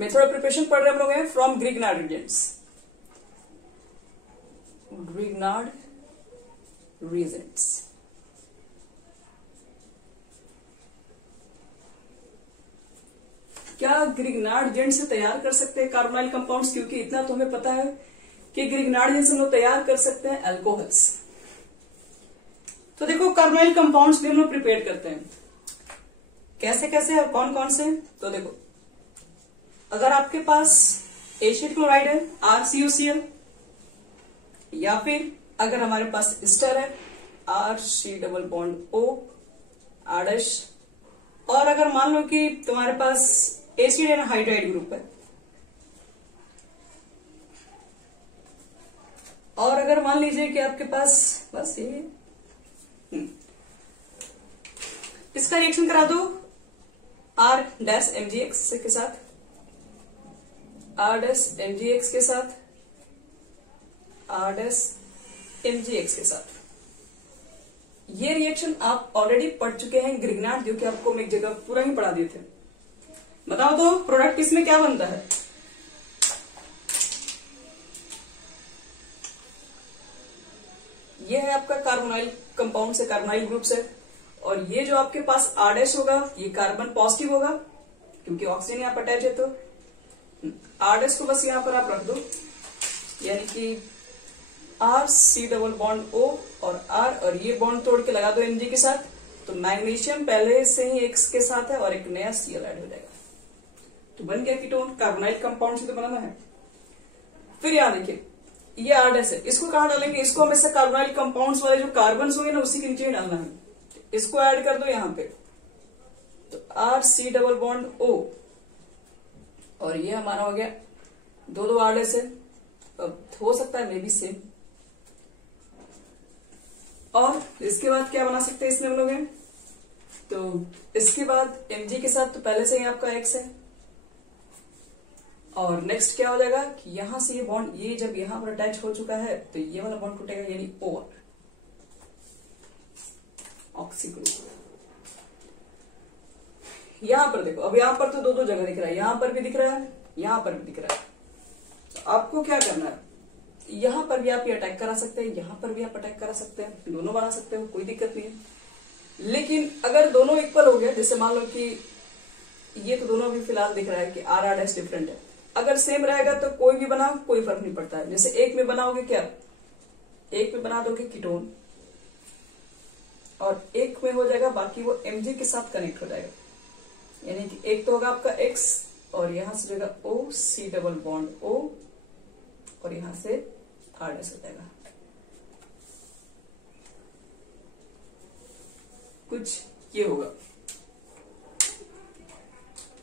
Method of preparation पढ़ रहे हम लोग हैं from Grignard reagents. Grignard reagents क्या ग्रिग्नार्ड रिएजेंट से तैयार कर सकते हैं कार्बोनाइल कंपाउंड्स? क्योंकि इतना तो हमें पता है कि ग्रिग्नार्ड रिएजेंट से हम लोग तैयार कर सकते हैं अल्कोहल्स। तो देखो कार्बोनाइल कंपाउंड्स भी हम लोग प्रिपेयर करते हैं, कैसे कैसे और कौन कौन से। तो देखो अगर आपके पास एसिड क्लोराइड है RCOCl, या फिर अगर हमारे पास एस्टर है RC+O R', और अगर मान लो कि तुम्हारे पास एसिड एंड हाइड्राइड ग्रुप है, और अगर मान लीजिए कि आपके पास बस ये इसका रिएक्शन करा दो R'(MgX) के साथ, R'(MgX) के साथ, R'(MgX) के साथ। ये रिएक्शन आप ऑलरेडी पढ़ चुके हैं ग्रिग्नार्ड, जो कि आपको मैं एक जगह पूरा ही पढ़ा दिए थे। बताओ तो प्रोडक्ट इसमें क्या बनता है? ये है आपका कार्बोनाइल कंपाउंड से, कार्बोनाइल ग्रुप से, और ये जो आपके पास R' होगा ये कार्बन पॉजिटिव होगा क्योंकि ऑक्सीजन यहाँ पर अटैच है। तो R' को बस यहाँ पर आप रख दो, यानी कि RC+O और R, और ये बॉन्ड तोड़ के लगा दो Mg के साथ। तो मैग्नीशियम पहले से ही X के साथ है और एक नया Cl ऐड हो जाएगा, तो बन गया कीटोन। कार्बोनाइल कंपाउंड से तो बनाना है। फिर यहाँ देखिए ये R' है, इसको कहाँ डालेंगे? इसको हमेशा कार्बोनाइल कंपाउंड्स वाले जो कार्बन होंगे ना उसी के नीचे डालना है। इसको ऐड कर दो यहाँ पे, तो RC+O, और ये हमारा हो गया दो R' है। अब हो सकता है मे बी सेम। और इसके बाद क्या बना सकते हैं इसमें हम लोग हैं? तो इसके बाद Mg के साथ तो पहले से ही आपका X है, और नेक्स्ट क्या हो जाएगा कि यहां से ये बॉन्ड, ये जब यहां पर अटैच हो चुका है तो ये वाला बॉन्ड टूटेगा, यानी O ऑक्सीग्रुप। यहां पर देखो, अब यहां पर तो दो जगह दिख रहा है, यहां पर भी दिख रहा है, यहां पर भी दिख रहा है। तो आपको क्या करना है, यहां पर भी आप ये अटैक करा सकते हैं, यहां पर भी आप अटैक करा सकते हैं, दोनों बना सकते हो, कोई दिक्कत नहीं है। लेकिन अगर दोनों इक्वल हो गया, जैसे मान लो कि ये तो दोनों भी फिलहाल दिख रहा है कि R' डिफरेंट है, अगर सेम रहेगा तो कोई भी बना कोई फर्क नहीं पड़ता है। जैसे एक में बनाओगे क्या, एक में बना दोगे कीटोन, और एक में हो जाएगा बाकी वो Mg के साथ कनेक्ट हो जाएगा, यानी कि एक तो होगा आपका X, और यहां से होगा O, C+O, और यहां से R' हो जाएगा। कुछ ये होगा।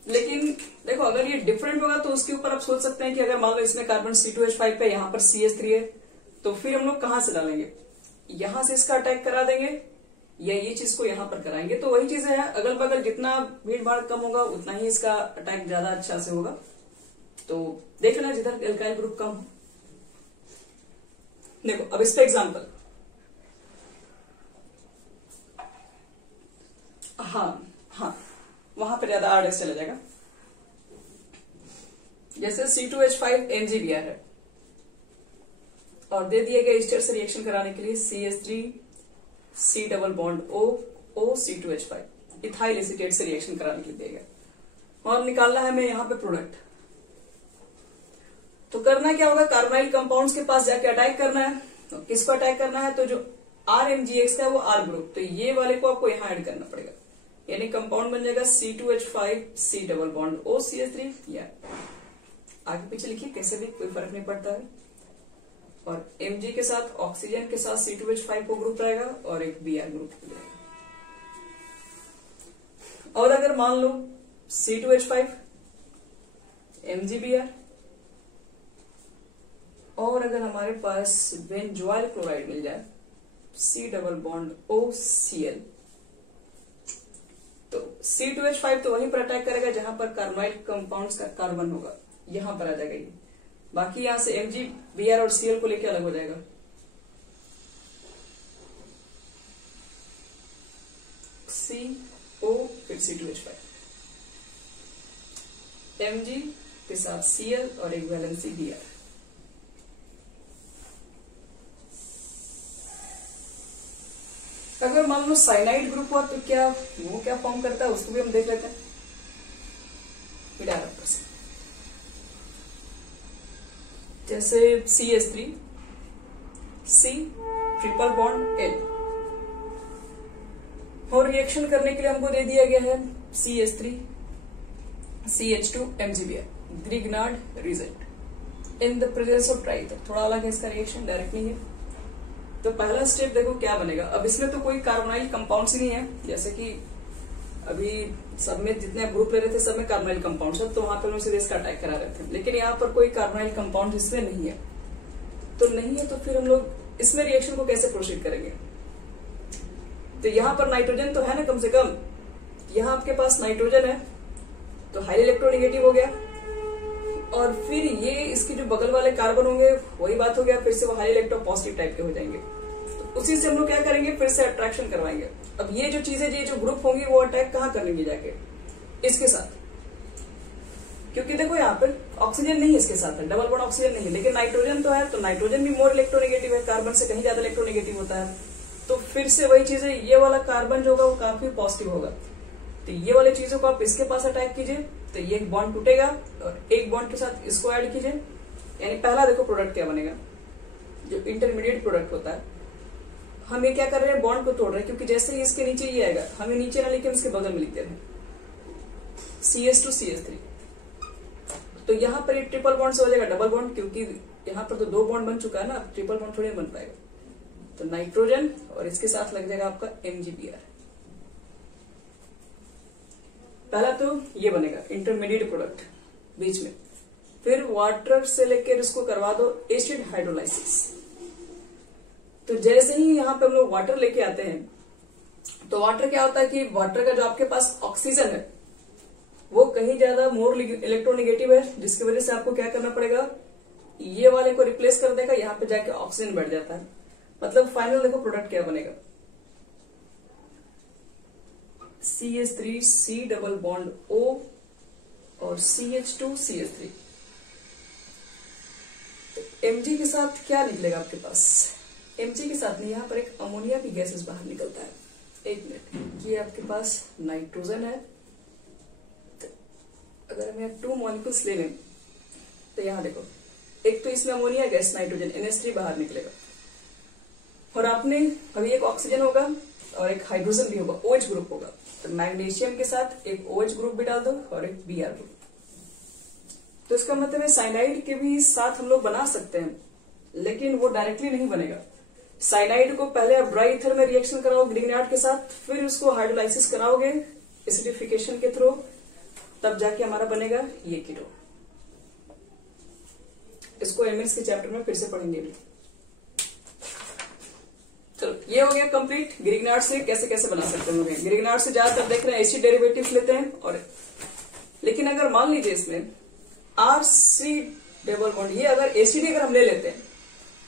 लेकिन देखो अगर ये डिफरेंट होगा तो उसके ऊपर आप सोच सकते हैं कि अगर मान लो इसमें कार्बन C2H5 पे, यहाँ पर CH3 है, तो फिर हम लोग कहां से डालेंगे? यहां से इसका अटैक करा देंगे, या ये चीज को यहां पर कराएंगे। तो वही चीजें हैं, अगल बगल जितना भीड़ भाड़ कम होगा उतना ही इसका अटैक ज्यादा अच्छा से होगा। तो देख लेना जिधर एल्काइल ग्रुप कम हो। देखो अब इस पे एग्जाम्पल, हाँ वहां पर ज्यादा R' चला जाएगा। जैसे C2H5 MgBr है, और दे दिए गए एस्टर से रिएक्शन कराने के लिए CH3 C+O O C2H5 ethyl acetate से रिएक्शन कराने के लिए दिया गया, और निकालना है हमें यहाँ पे प्रोडक्ट। तो करना क्या होगा, कार्बोनाइल कंपाउंड्स के पास जाके अटैक करना है। तो किसको अटैक करना है? तो जो RMgX का है वो R ग्रुप, तो ये वाले को आपको यहाँ ऐड करना पड़ेगा, यानी कंपाउंड बन जाएगा C2H5 C+O CH3। या आगे पीछे लिखिए कैसे भी कोई फर्क नहीं पड़ता है। और Mg के साथ ऑक्सीजन के साथ C2H5 को ग्रुप रहेगा और एक Br ग्रुप हो जाएगा। और अगर मान लो C2H5 MgBr, और अगर हमारे पास बेंजोइल क्लोराइड मिल जाए C+O Cl, तो C2H5 तो वहीं पर अटैक करेगा जहां पर कार्बोनाइल कंपाउंड्स का कार्बन होगा, यहां पर आ जाएगा ये। बाकी यहां से MgBr और Cl को लेके अलग हो जाएगा। CO फिर C2H5 Mg के साथ Cl और एक वैलेंसी Br। अगर मान लो साइनाइड ग्रुप हुआ तो क्या वो क्या फॉर्म करता है उसको भी हम देख लेते हैं। जैसे CH3 C triple bond L, और रिएक्शन करने के लिए हमको दे दिया गया है CH3 CH2 MgBr Grignard result in the presence of dry ether. थोड़ा अलग है इसका रिएक्शन, डायरेक्ट नहीं है। तो पहला स्टेप देखो क्या बनेगा। अब इसमें तो कोई कार्बोनाइल कंपाउंड्स ही नहीं है, जैसे कि अभी सब में जितने ग्रुप ले रहे थे सब में कार्बोनाइल कंपाउंड्स है, तो वहां पर सीधे इसका अटैक करा रहे थे। लेकिन यहाँ पर कोई कार्बोनाइल कंपाउंड इसमें नहीं है, तो फिर हम लोग इसमें रिएक्शन को कैसे प्रोसीड करेंगे। तो यहाँ पर नाइट्रोजन तो है ना, कम से कम यहाँ आपके पास नाइट्रोजन है तो हाईली इलेक्ट्रोनेगेटिव हो गया, और फिर ये इसके जो बगल वाले कार्बन होंगे वही बात हो गया, फिर से वो हाई इलेक्ट्रो पॉजिटिव टाइप के हो जाएंगे। तो उसी से हम लोग क्या करेंगे, फिर से अट्रैक्शन करवाएंगे। अब ये जो चीजें ये जो ग्रुप होंगी वो अटैक कहाँ करेंगे, जाके इसके साथ, क्योंकि देखो यहाँ पे ऑक्सीजन नहीं इसके साथ है, डबल बॉन्ड ऑक्सीजन नहीं है, लेकिन नाइट्रोजन तो है, तो नाइट्रोजन भी मोर इलेक्ट्रोनेगेटिव है, कार्बन से कहीं ज्यादा इलेक्ट्रोनेगेटिव होता है। तो फिर से वही चीजें, ये वाला कार्बन जो होगा वो काफी पॉजिटिव होगा, तो ये वाली चीजों को आप इसके पास अटैक कीजिए, तो ये एक बॉन्ड टूटेगा और एक बॉन्ड के साथ इसको ऐड कीजिए। यानी पहला देखो प्रोडक्ट क्या बनेगा, जो इंटरमीडिएट प्रोडक्ट होता है। हम ये क्या कर रहे हैं, बॉन्ड को तोड़ रहे हैं, क्योंकि जैसे ही इसके नीचे ये आएगा, हमें नीचे ना लिखे इसके बगल में लिखते हैं CH2 CH3। तो यहाँ पर ये ट्रिपल बॉन्ड से हो जाएगा डबल बॉन्ड, क्योंकि यहाँ पर तो दो बॉन्ड बन चुका है ना, ट्रिपल बॉन्ड थोड़ी बन पाएगा। तो नाइट्रोजन और इसके साथ लग जाएगा आपका MgBr। पहला तो ये बनेगा इंटरमीडिएट प्रोडक्ट बीच में, फिर वाटर से लेकर इसको करवा दो एसिड हाइड्रोलाइसिस। तो जैसे ही यहाँ पे हम लोग वाटर लेके आते हैं, तो वाटर क्या होता है कि वाटर का जो आपके पास ऑक्सीजन है वो कहीं ज्यादा मोर इलेक्ट्रोनेगेटिव है, जिसकी वजह से आपको क्या करना पड़ेगा, ये वाले को रिप्लेस कर देगा, यहाँ पे जाके ऑक्सीजन बढ़ जाता है। मतलब फाइनल देखो प्रोडक्ट क्या बनेगा, CH3 C double bond O और CH2 CH3। तो Mg के साथ क्या निकलेगा आपके पास, Mg के साथ में यहाँ पर एक अमोनिया की गैसेस बाहर निकलता है। एक मिनट, ये आपके पास नाइट्रोजन है, तो अगर हम यहाँ 2 मॉलिक्यूल्स ले लें तो यहाँ देखो, एक तो इसमें अमोनिया गैस नाइट्रोजन NH3 बाहर निकलेगा, और आपने अभी एक ऑक्सीजन होगा और एक हाइड्रोजन भी होगा, OH ग्रुप होगा। तो मैग्नीशियम के साथ एक OH ग्रुप भी डाल दो और एक Br ग्रुप। तो इसका मतलब है साइनाइड के भी साथ हम लोग बना सकते हैं, लेकिन वो डायरेक्टली नहीं बनेगा। साइनाइड को पहले आप ड्राई ईथर में रिएक्शन कराओ ग्रिग्नार्ड के साथ, फिर उसको हाइड्रोलाइसिस कराओगे एसिडिफिकेशन के थ्रू, तब जाके हमारा बनेगा ये कीटोन। इसको एमिक्स के चैप्टर में फिर से पढ़ेंगे भी। चलो ये हो गया कंप्लीट, ग्रिग्नार्ड से कैसे कैसे बना सकते हैं। ग्रिग्नार्ड से ज्यादातर देख रहे हैं एसिड डेरिवेटिव्स लेते हैं, और लेकिन अगर मान लीजिए इसमें RC डबल बॉन्ड, ये अगर एसिड अगर हम ले लेते हैं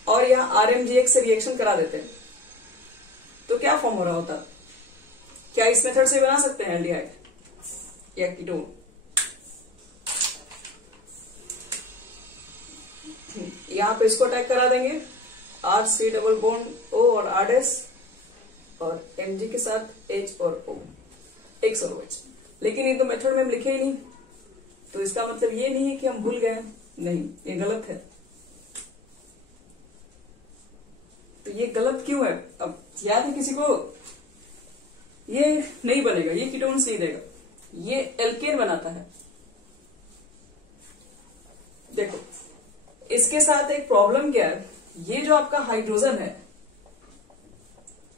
और यहाँ RMGX से रिएक्शन करा देते हैं, तो क्या फॉर्म हो रहा होता, क्या इस मेथड से बना सकते हैं एल्डिहाइड या कीटोन। यहाँ पे इसको अटैक करा देंगे, RC डबल बॉन्ड O और R' और Mg के साथ H और O, X और OH। लेकिन ये तो मेथड में हम लिखे ही नहीं, तो इसका मतलब ये नहीं है कि हम भूल गए, नहीं, ये गलत है। तो ये गलत क्यों है, अब याद है किसी को, ये नहीं बनेगा, ये कीटोन्स नहीं देगा, ये एल्केन बनाता है। देखो इसके साथ एक प्रॉब्लम क्या है, ये जो आपका हाइड्रोजन है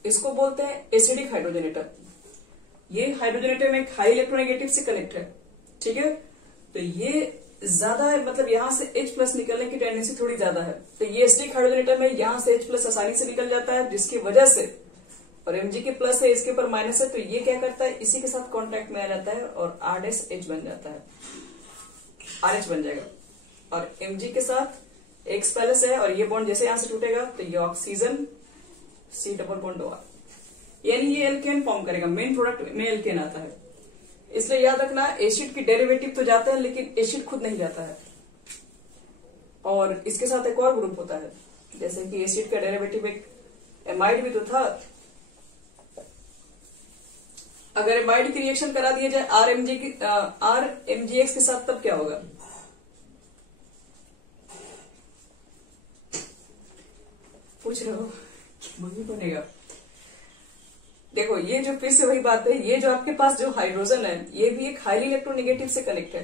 इसको बोलते हैं एसिडिक हाइड्रोजनेटर। ये हाइड्रोजनेटर में एक हाई इलेक्ट्रोनेगेटिव से कनेक्ट है, ठीक है। तो ये ज्यादा है, मतलब यहां से H+ निकलने की टेंडेंसी थोड़ी ज्यादा है, तो ये एसिडिक हाइड्रोजनेटर में यहां से H+ आसानी से निकल जाता है, जिसकी वजह से, और Mg के प्लस है इसके ऊपर माइनस है, तो ये क्या करता है, इसी के साथ कांटेक्ट में आ जाता है और R' H बन जाता है, RH बन जाएगा, और Mg के साथ X पहले से है, और ये बॉन्ड जैसे यहां से टूटेगा तो ये oxygen C double bond O, यानी ये एल्केन फॉर्म करेगा। मेन प्रोडक्ट में एल्केन आता है। इसलिए याद रखना एसिड की डेरिवेटिव तो जाते हैं लेकिन एसिड खुद नहीं जाता है। और इसके साथ एक और ग्रुप होता है, जैसे कि एसिड का डेरिवेटिव एक एमाइड भी तो था। अगर एमाइड की रिएक्शन करा दिया जाए RMgX के साथ, तब क्या होगा? पूछ रहे हो मम्मी बनेगा। देखो ये जो फिर से वही बात है, ये जो आपके पास जो हाइड्रोजन है ये भी एक हाईली इलेक्ट्रोनेगेटिव से कनेक्ट है।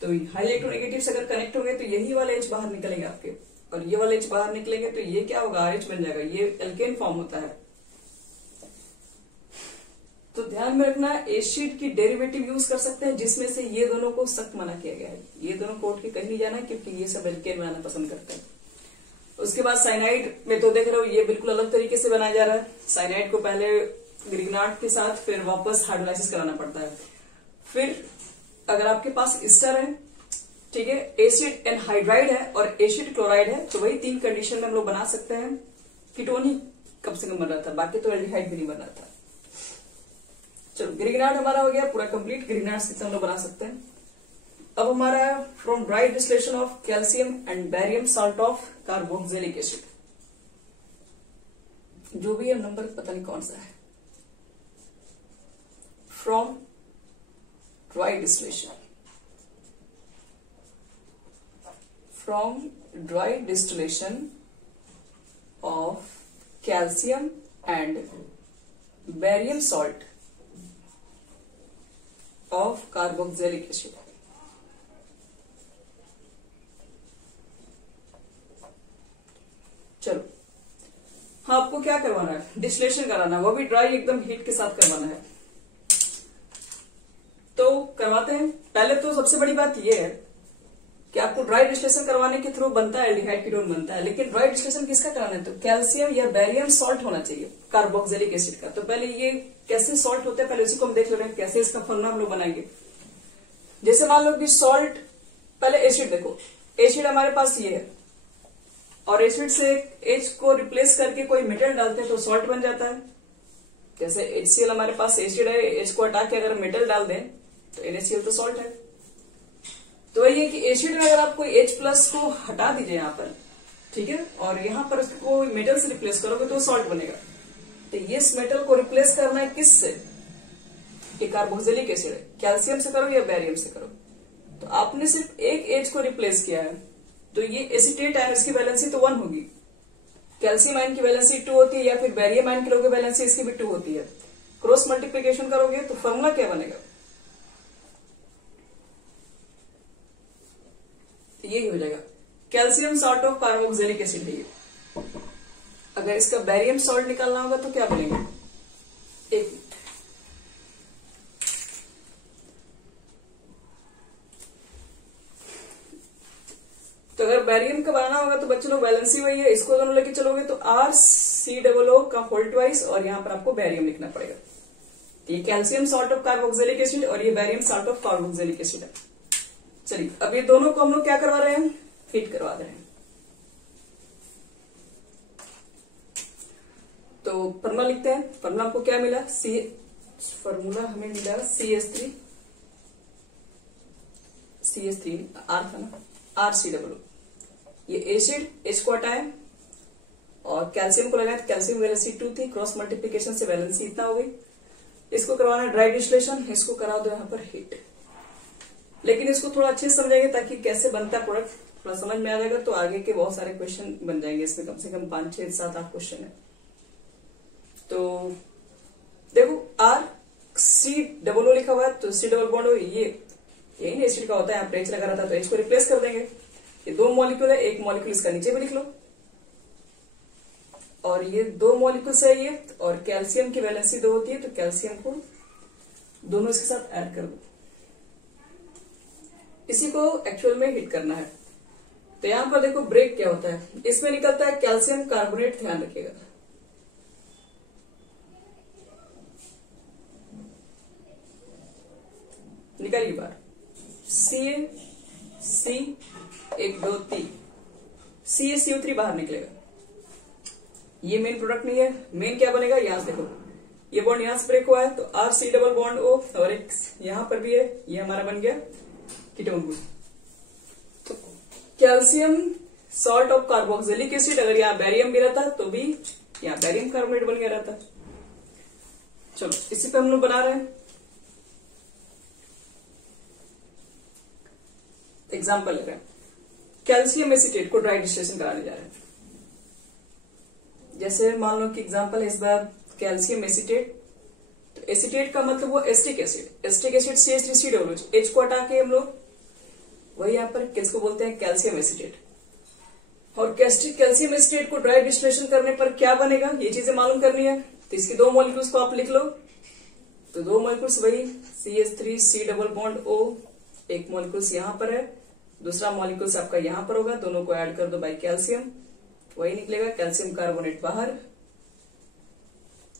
तो हाई इलेक्ट्रोनेगेटिव से अगर कनेक्ट होंगे तो यही वाले H बाहर निकलेंगे आपके, और ये वाले H बाहर निकलेंगे तो ये क्या होगा? RH बन जाएगा। ये एल्केन फॉर्म होता है। तो ध्यान में रखना एसिड की डेरिवेटिव यूज कर सकते हैं, जिसमें से ये दोनों को सख्त मना किया गया है। ये दोनों कोट के कहीं नहीं जाना है, क्योंकि ये सब एल्केन बनाना पसंद करते हैं। उसके बाद साइनाइड में तो देख रहे हो ये बिल्कुल अलग तरीके से बनाया जा रहा है। साइनाइड को पहले ग्रिग्नार्ड के साथ फिर वापस हाइड्रोलाइसिस कराना पड़ता है। फिर अगर आपके पास ईस्टर है, ठीक है, एसिड एनहाइड्राइड है और एसिड क्लोराइड है, तो वही 3 कंडीशन में हम लोग बना सकते हैं। कीटोन ही कम से कम बन रहा था, बाकी तो एल्डिहाइड भी नहीं बन रहा था। चलो ग्रिग्नार्ड हमारा हो गया पूरा कंप्लीट। ग्रिग्नार्ड से हम लोग बना सकते हैं। अब हमारा है from dry distillation of calcium and barium salt of carboxylic acid. जो भी है नंबर पता नहीं कौन सा है। From dry distillation, from dry distillation of calcium and barium salt of carboxylic acid. चलो हाँ, आपको क्या करवाना है? डिस्टिलेशन कराना है, वो भी ड्राई एकदम हीट के साथ करवाना है। तो करवाते हैं। पहले तो सबसे बड़ी बात यह है कि आपको ड्राई डिस्टिलेशन करवाने के थ्रू बनता है एल्डिहाइड कीटोन बनता है। लेकिन ड्राई डिस्टिलेशन किसका कराना है? तो कैल्शियम या बैरियम सॉल्ट होना चाहिए कार्बोक्सिलिक एसिड का। तो पहले ये कैसे सॉल्ट होता है पहले उसी को हम देख ले रहे हैं, कैसे इसका फॉर्मूला हम लोग बनाएंगे। जैसे मान लो कि सॉल्ट, पहले एसिड देखो, एसिड हमारे पास ये है और एसिड से H को रिप्लेस करके कोई मेटल डालते हैं तो सॉल्ट बन जाता है। जैसे HCl हमारे पास एसिड है, H को हटा के अगर मेटल डाल दें तो NaCl तो सॉल्ट है। तो ये कि एसिड में अगर आप कोई H प्लस को हटा दीजिए यहाँ पर, ठीक है, और यहाँ पर उसको मेटल से रिप्लेस करोगे तो सॉल्ट बनेगा। तो ये इस मेटल को रिप्लेस करना है किससे? ये कार्बोक्सिलिक एसिड है। कैल्शियम से करो या बैरियम से करो, तो आपने सिर्फ एक H को रिप्लेस किया है, तो ये एसिटेट आयन, इसकी वैलेंसी तो 1 होगी। कैल्शियम आयन की वैलेंसी 2 होती है, या फिर बैरियम आयन की लोगे वैलेंसी इसकी भी 2 होती है। क्रॉस मल्टीप्लिकेशन करोगे तो फॉर्मूला क्या बनेगा? यही हो जाएगा calcium salt of carboxylic acid है ये। अगर इसका बैरियम सॉल्ट निकालना होगा तो क्या बनेगा? एक मिनट, तो अगर बैरियम का बनाना होगा तो बच्चों लोग वैलेंसी वही है, इसको दोनों लेके चलोगे तो RCOO का होल ट्वाइस, और यहां पर आपको बैरियम लिखना पड़ेगा। ये calcium salt of carboxylic acid और ये barium salt of carboxylic acid है। चलिए अब ये दोनों को हम लोग क्या करवा रहे हैं? हीट करवा रहे हैं। तो फॉर्मूला लिखते हैं। फॉर्मूला आपको क्या मिला? फॉर्मूला हमें मिला CH3 R था ना, RCOO। ये एसिड H को हटाए और कैल्शियम को लगाए, कैल्शियम वैलेंसी 2 थी, क्रॉस मल्टीप्लिकेशन से वैलेंसी इतना हो गई। इसको करवाना ड्राई डिस्टिलेशन, इसको करा दो यहाँ पर हीट। लेकिन इसको थोड़ा अच्छे से समझेंगे ताकि कैसे बनता है प्रोडक्ट थोड़ा समझ में आ जाएगा, तो आगे के बहुत सारे क्वेश्चन बन जाएंगे। इसमें कम से कम 5, 6, 7, 8 क्वेश्चन है। तो देखो RCOO लिखा हुआ है, तो C डबल बॉन्ड हो, ये यही एसिड का होता है। यहाँ पर H लगा रहा था तो H को रिप्लेस कर देंगे। ये 2 मॉलिक्यूल है, एक मॉलिक्यूल इसका नीचे भी लिख लो, और ये 2 मॉलिक्यूल्स है ये, और कैल्शियम की वैलेंसी 2 होती है, तो कैल्शियम को दोनों इसके साथ ऐड कर दो। इसी को एक्चुअल में हिट करना है। तो यहां पर देखो ब्रेक क्या होता है, इसमें निकलता है कैल्शियम कार्बोनेट, ध्यान रखिएगा। निकालिए बाहर, CaC 1 2 3 CaCO3 बाहर निकलेगा। ये मेन प्रोडक्ट नहीं है। मेन क्या बनेगा? यहां से देखो, ये बॉन्ड यहां से ब्रेक हुआ है तो R C double bond O, और एक यहां पर भी है, ये हमारा बन गया कीटोन ग्रुप। तो calcium salt of carboxylic acid, अगर यहाँ बैरियम भी रहता तो भी यहाँ बैरियम कार्बोनेट बन गया रहता। चलो इसी पे हम लोग बना रहे हैं एग्जाम्पल ले रहे हैं। कैल्शियम एसिटेट को ड्राई डिस्टिलेशन कराने जा रहे हैं। जैसे मान लो कि एग्जाम्पल है इस बार कैल्शियम एसिटेट, तो एसिटेट का मतलब वो acetic acid, acetic acid CH3COOH, H को हटा के हम लोग वही यहाँ पर किसको बोलते हैं कैल्शियम एसिटेट। और कैल्शियम एसिटेट को ड्राई डिस्टिलेशन करने पर क्या बनेगा ये चीजें मालूम करनी है। तो इसकी दो मॉलिक्यूल्स को आप लिख लो, तो दो मॉलिक्यूल्स वही CH3C डबल बॉन्ड O, एक मॉलिक्यूल्स यहां पर है, दूसरा मॉलिक्यूल्स आपका यहां पर होगा, दोनों को ऐड कर दो बाई कैल्शियम, वही निकलेगा कैल्शियम कार्बोनेट बाहर।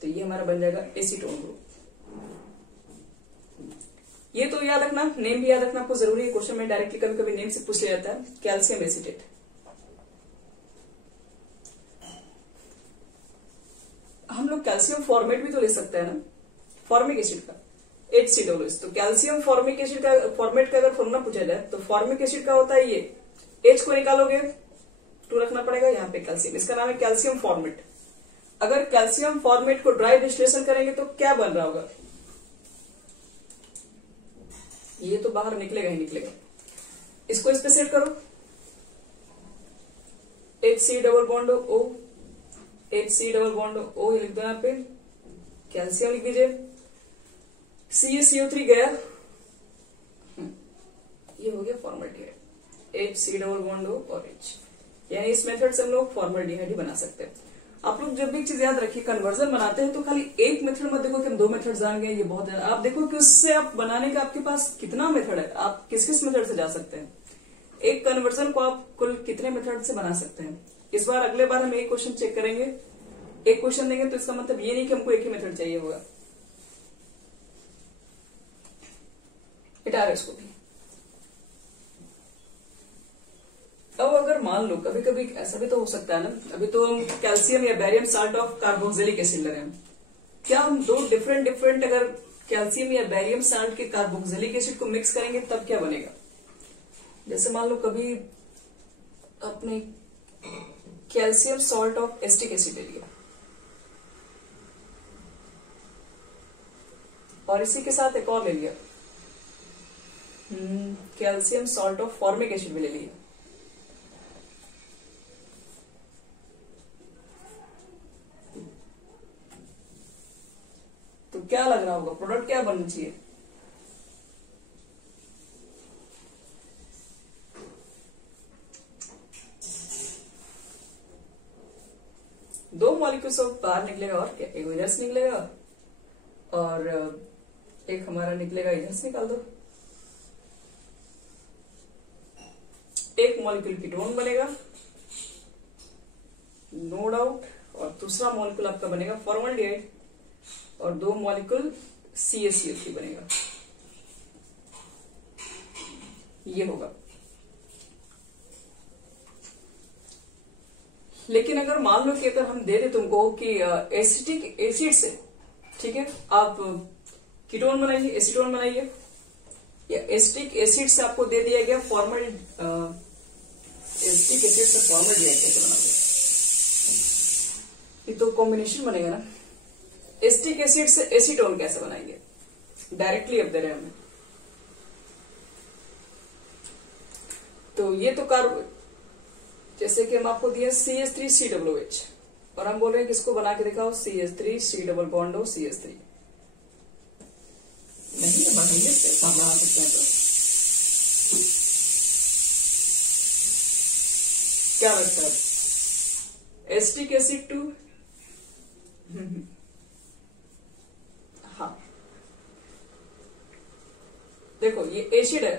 तो ये हमारा बन जाएगा एसीटोन ग्रुप। ये तो याद रखना, नेम भी याद रखना आपको जरूरी है, क्वेश्चन में डायरेक्टली कभी कभी नेम से पूछ लिया जाता है। कैल्शियम एसिटेट, हम लोग कैल्शियम फॉर्मेट भी तो ले सकते हैं ना, फॉर्मिक एसिड का HCOOH। तो कैल्शियम फॉर्मिक एसिड का फॉर्मेट का अगर फॉर्मूला पूछा जाए तो फॉर्मिक एसिड का होता है ये, H को निकालोगे 2 रखना पड़ेगा, यहाँ पे कैल्शियम, इसका नाम है कैल्शियम फॉर्मेट। अगर कैल्शियम फॉर्मेट को ड्राई डिस्टिलेशन करेंगे तो क्या बन रहा होगा, ये तो बाहर निकलेगा ही निकलेगा। इसको इस पे सेट करो, HC double bond O, HC double bond O ये लिख दो यहाँ पे, कैल्शियम लिख दीजिए, CaCO3 गया, ये हो गया formaldehyde, HC double bond O और H। यानी इस मेथड से हम लोग फॉर्मल्डिहाइड ही बना सकते हैं। आप लोग जब भी एक चीज याद रखिए, कन्वर्जन बनाते हैं तो खाली एक मेथड मत देखो कि हम 2 मेथड जान गए, ये बहुत है। आप देखो कि उससे आप बनाने का आपके पास कितना मेथड है, आप किस किस मेथड से जा सकते हैं। एक कन्वर्जन को आप कुल कितने मेथड से बना सकते हैं। इस बार अगले बार हम एक क्वेश्चन चेक करेंगे, एक क्वेश्चन देंगे तो इसका मतलब ये नहीं कि हमको एक ही मेथड चाहिए होगा। हटा रहे इसको भी। अब अगर मान लो कभी कभी ऐसा भी तो हो सकता है ना, अभी तो हम कैल्शियम या barium salt of carboxylic acid ले रहे हैं, क्या हम 2 डिफरेंट अगर कैल्शियम या बैरियम साल्ट के कार्बोक्सिलिक एसिड को मिक्स करेंगे तब क्या बनेगा। जैसे मान लो कभी अपने calcium salt of acetic acid ले लिया और इसी के साथ एक और ले लिया calcium salt of formic acid भी ले लिया, तो क्या लग रहा होगा, प्रोडक्ट क्या बनना चाहिए। दो मॉलिक्यूल्स बाहर निकलेगा और क्या, एक इधर से निकलेगा और एक हमारा निकलेगा इधर से, निकाल दो। एक मॉलिक्यूल कीटोन बनेगा नो डाउट, और दूसरा मॉलिक्यूल आपका बनेगा फॉर्मल्डिहाइड, और 2 मॉलिक्यूल CaCO3 बनेगा, ये होगा। लेकिन अगर मान लो कि अगर हम दे दे तुमको कि एसिटिक एसिड से, ठीक है, आप कीटोन बनाइए, एसीटोन बनाइए, या एसिटिक एसिड से आपको दे दिया गया एसिटिक एसिड से फॉर्मल्डिहाइड कैसे बनाओगे, ये तो कॉम्बिनेशन बनेगा ना। एसिटिक एसिड से एसीटोन कैसे बनाएंगे, डायरेक्टली अब दे रहे हैं हमें। तो ये तो जैसे कि हम आपको दिया CH3COOH और हम बोल रहे हैं किसको बना के दिखाओ, CH3C डबल बॉन्ड हो CH3, नहीं बनाइए आप बना सकते हैं। तो क्या लगता है, एसिटिक एसिड टू, हाँ देखो ये एसिड है,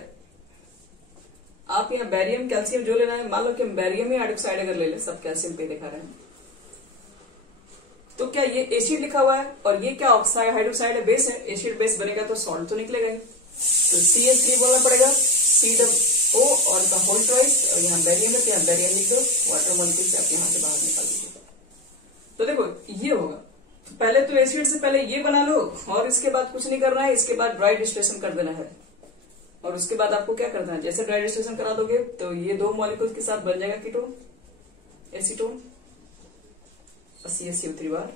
आप यहाँ बैरियम कैल्शियम जो लेना है, मान लो कि हम बैरियम ही हाइड्रोक्साइड अगर ले ले, सब कैल्शियम पे दिखा रहे हैं, तो क्या ये एसिड लिखा हुआ है और ये क्या ऑक्साइड हाइड्रोक्साइड है, बेस है, एसिड बेस बनेगा तो सॉल्ट तो निकलेगा ही। तो CH3 बोलना पड़ेगा, COO और का होल ट्वाइस, और यहाँ बैरियम है तो यहाँ बैरियम लिख दो, वाटर मॉलिक्यूल से आप यहाँ से बाहर निकाल दीजिएगा। तो देखो ये होगा, तो पहले तो एसिड से पहले ये बना लो और इसके बाद कुछ नहीं करना है, इसके बाद ड्राई डिस्टिलेशन कर देना है। और उसके बाद आपको क्या करना है, जैसे ड्राई डिस्टिलेशन करा दोगे तो ये दो मॉलिक्यूल के साथ बन जाएगा कीटोन, एसीटोन, CH3 बार।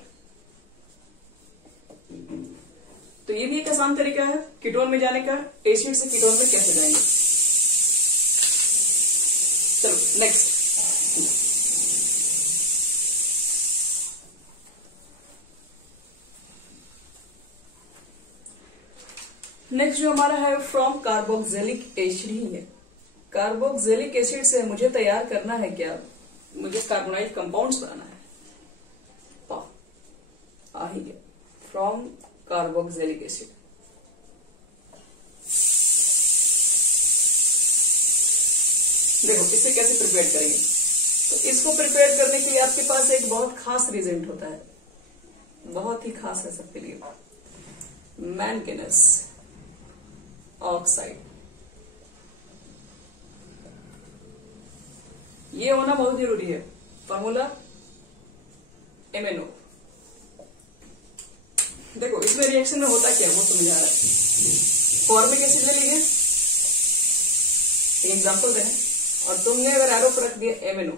तो ये भी एक आसान तरीका है कीटोन में जाने का, एसिड से कीटोन में कैसे जाएंगे। चलो नेक्स्ट, नेक्स्ट जो हमारा है फ्रॉम कार्बोक्सिलिक एसिड ही है। कार्बोक्सिलिक एसिड से मुझे तैयार करना है क्या, मुझे कार्बोनाइल कंपाउंड्स बनाना है। आ ही गया, फ्रॉम कार्बोक्सिलिक एसिड। देखो इसे कैसे प्रिपेयर करेंगे, तो इसको प्रिपेयर करने के लिए आपके पास एक बहुत खास रिजेंट होता है, बहुत ही खास है सबके लिए, मैंगनीज ऑक्साइड। ये होना बहुत जरूरी है, फॉर्मूला MnO। देखो इसमें रिएक्शन में होता क्या है वो समझ आ रहा है। फॉर्मिक एसिड ले लीजिए, एग्जाम्पल दें, और तुमने अगर एरो पर रख दिया MnO,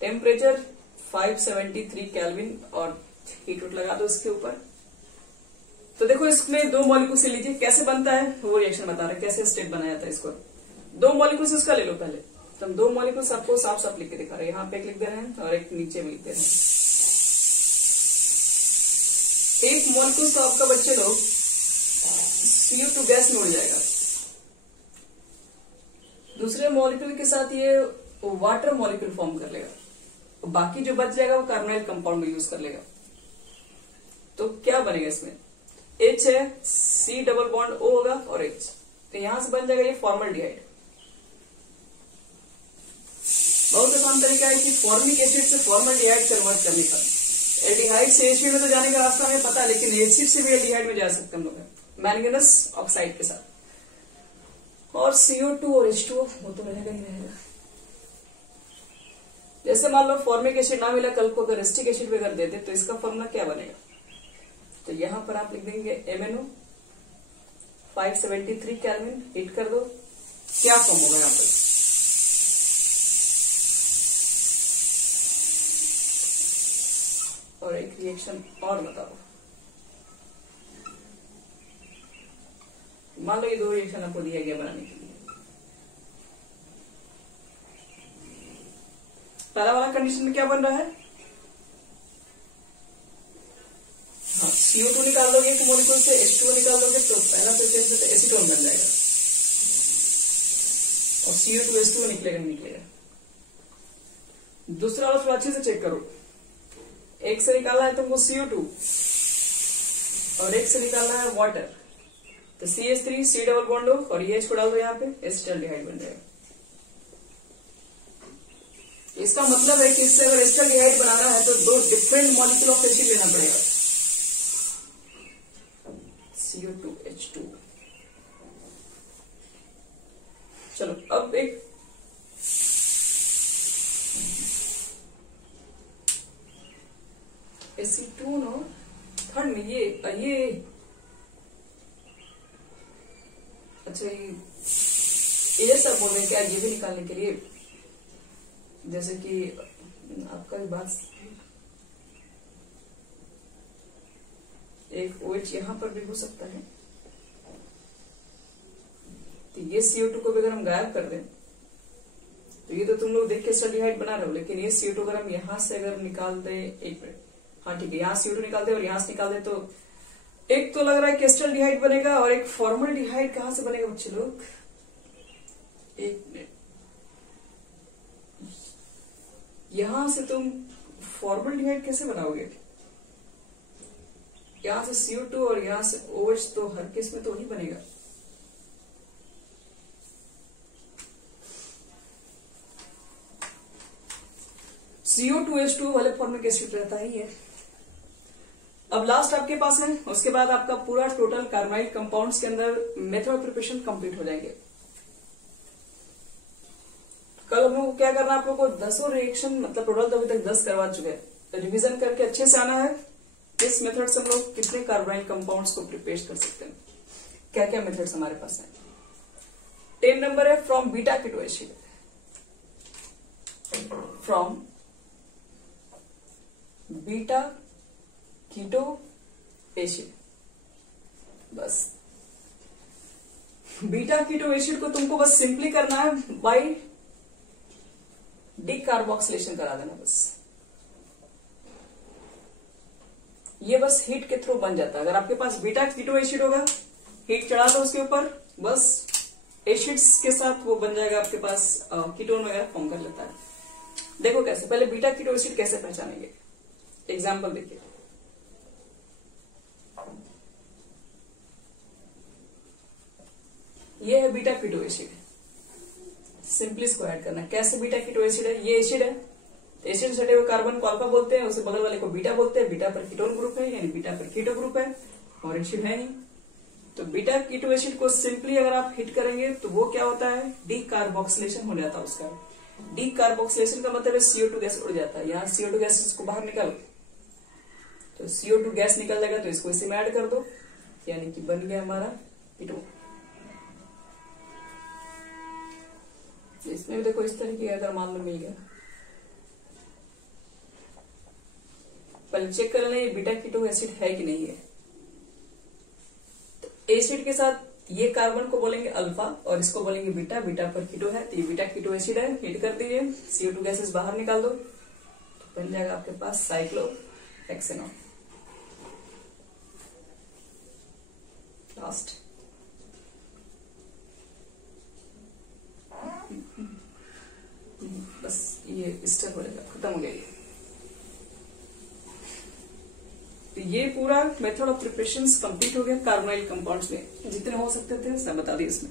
टेम्परेचर 573 केल्विन और हीट लगा दो इसके ऊपर, तो देखो इसमें दो मॉलिक्यूल से लीजिए, कैसे बनता है वो रिएक्शन बता रहे हैं, कैसे स्टेप बनाया था इसको। दो मॉलिक्यूल से उसका ले लो पहले, तो हम दो मॉलिक्यूल आपको साफ साफ लिख के दिखा रहे हैं, यहाँ पे एक लिख दे रहे हैं और एक नीचे में लिख दे रहे हैं। एक मॉलिक्यूल तो आपका बच्चे लोग CO2 गैस में उड़ जाएगा, दूसरे मॉलिक्यूल के साथ ये वाटर मॉलिक्यूल फॉर्म कर लेगा, और बाकी जो बच जाएगा वो कार्बोनाइल कंपाउंड में यूज कर लेगा। तो क्या बनेगा इसमें, H है, C डबल बॉन्ड O होगा और H, तो यहां से बन जाएगा ये फॉर्मल्डिहाइड। बहुत आसान तरीका है कि फॉर्मिक एसिड से फॉर्मल्डिहाइड कन्वर्ट करने का। एल्डिहाइड से एसिड में तो जाने का रास्ता हमें पता है, लेकिन एसिड से भी एल्डिहाइड में जा सकते हम लोग मैंगनीज ऑक्साइड के साथ। और CO2 और H2O वो तो रहेगा ही रहेगा। जैसे मान लो फॉर्मिक एसिड ना मिला, कल को अगर एसिटिक एसिड भी अगर देते तो इसका फॉर्मूला क्या बनेगा, तो यहां पर आप लिख देंगे MnO 573 केल्विन, हीट कर दो, क्या फॉर्म होगा यहां पर, और एक रिएक्शन और बताओ। मान लो ये दो रिएक्शन आपको दिया गया बनाने के लिए। पहला वाला कंडीशन में क्या बन रहा है, हाँ CO2 निकाल दोगे एक मॉलिक्यूल से, H2O निकाल दोगे तो पहला प्रोसेस में तो एसीटोन बन जाएगा, और CO2 H2O निकलेगा ही निकलेगा। दूसरा वाला थोड़ा अच्छे से चेक करो, एक से निकालना है तुमको CO2 और एक से निकालना है वाटर, तो CH3 C डबल बॉन्ड हो और ये H को डाल दो यहाँ पे, एसिटाल्डिहाइड बन जाएगा। इसका मतलब है कि इससे अगर एसिटाल्डिहाइड बनाना है तो दो डिफरेंट मॉलिक्यूल ऑफ एसिड लेना पड़ेगा, CO2 H2। चलो अब एक एसीटोन और थर्ड में ये अच्छा ये सब बोल रहे हैं क्या, ये भी निकालने के लिए, जैसे कि आपका बात, एक OH यहां पर भी हो सकता है, तो ये CO2 को भी अगर हम गायब कर दें तो ये तो तुम लोग देख के एसिटाल्डिहाइड बना रहे हो, लेकिन ये CO2 अगर हम यहां से अगर निकाल दे, एक मिनट, हाँ ठीक है, यहां CO2 निकाल दे और यहां से निकाल दे तो एक तो लग रहा है कि एसिटाल्डिहाइड बनेगा, और एक फॉर्मल्डिहाइड कहां से बनेगा बच्चे लोग, एक मिनट, यहां से तुम फॉर्मल्डिहाइड कैसे बनाओगे, यहां से CO2 और यहां से OH, तो हर केस में तो वही बनेगा। CO2H2 वाले फॉर्मिक एसिड रहता ही है। अब लास्ट आपके पास है, उसके बाद आपका पूरा टोटल कार्बोनाइल कंपाउंड्स के अंदर मेथड ऑफ प्रिपरेशन कंप्लीट हो जाएंगे। कल हम लोग को क्या करना है, आप लोग को 10 रिएक्शन मतलब टोटल तो अभी तक 10 करवा चुके हैं, रिवीजन करके अच्छे से आना है, इस मेथड से हम लोग कितने कार्बोनाइल कंपाउंड्स को प्रिपेयर कर सकते हैं, क्या क्या मेथड्स हमारे पास है। 10 नंबर है from beta keto acid, from beta keto acid. बस बीटा कीटो एसिड को तुमको बस सिंपली करना है बाई डीकार्बोक्सिलेशन करा देना बस। ये बस हीट के थ्रू बन जाता है। अगर आपके पास बीटा कीटो एसिड होगा, हीट चढ़ा दो उसके ऊपर, बस एसिड्स के साथ वो बन जाएगा आपके पास, कीटोन वगैरह फॉर्म कर लेता है। देखो कैसे, पहले बीटा कीटो एसिड कैसे पहचानेंगे, एग्जाम्पल देखिए। ये है बीटा कीटो एसिड, सिंपली इसको ऐड करना। कैसे बीटा कीटो एसिड है, ये एसिड है, एसिड सटे हुए कार्बन को अल्फा बोलते हैं, उसे बगल वाले को बीटा बोलते हैं। बीटा पर कीटोन ग्रुप है, यानी बीटा पर कीटो ग्रुप है, और एसिड है नहीं। तो बीटा कीटो एसिड को सिंपली अगर आप हिट करेंगे तो वो क्या होता है, डीकार्बोक्सिलेशन हो जाता है उसका। डीकार्बोक्सिलेशन का मतलब है CO2 गैस उड़ जाता है। यहाँ CO2 गैस को बाहर निकालो तो CO2 गैस निकल जाएगा, तो इसको इसी में ऐड कर दो, यानी कि बन गया हमारा कीटोन। इसमें भी देखो इस तरीके का अगर मान लो मिल गया, पहले चेक कर लेना ये बीटा कीटो एसिड है कि नहीं है। तो एसिड के साथ ये कार्बन को बोलेंगे अल्फा और इसको बोलेंगे बीटा, बीटा पर कीटो है, तो ये बीटा कीटो एसिड है। हीट कर दीजिए, CO2 गैसेस बाहर निकाल दो, तो बन जाएगा आपके पास साइक्लोहेक्सेनॉन। लास्ट बस ये स्टेप हो जाएगा, खत्म हो गया ये। तो ये पूरा मेथड ऑफ प्रिपरेशन कंप्लीट हो गया। कार्बोनाइल कंपाउंड्स में जितने हो सकते थे सब बता दिए इसमें।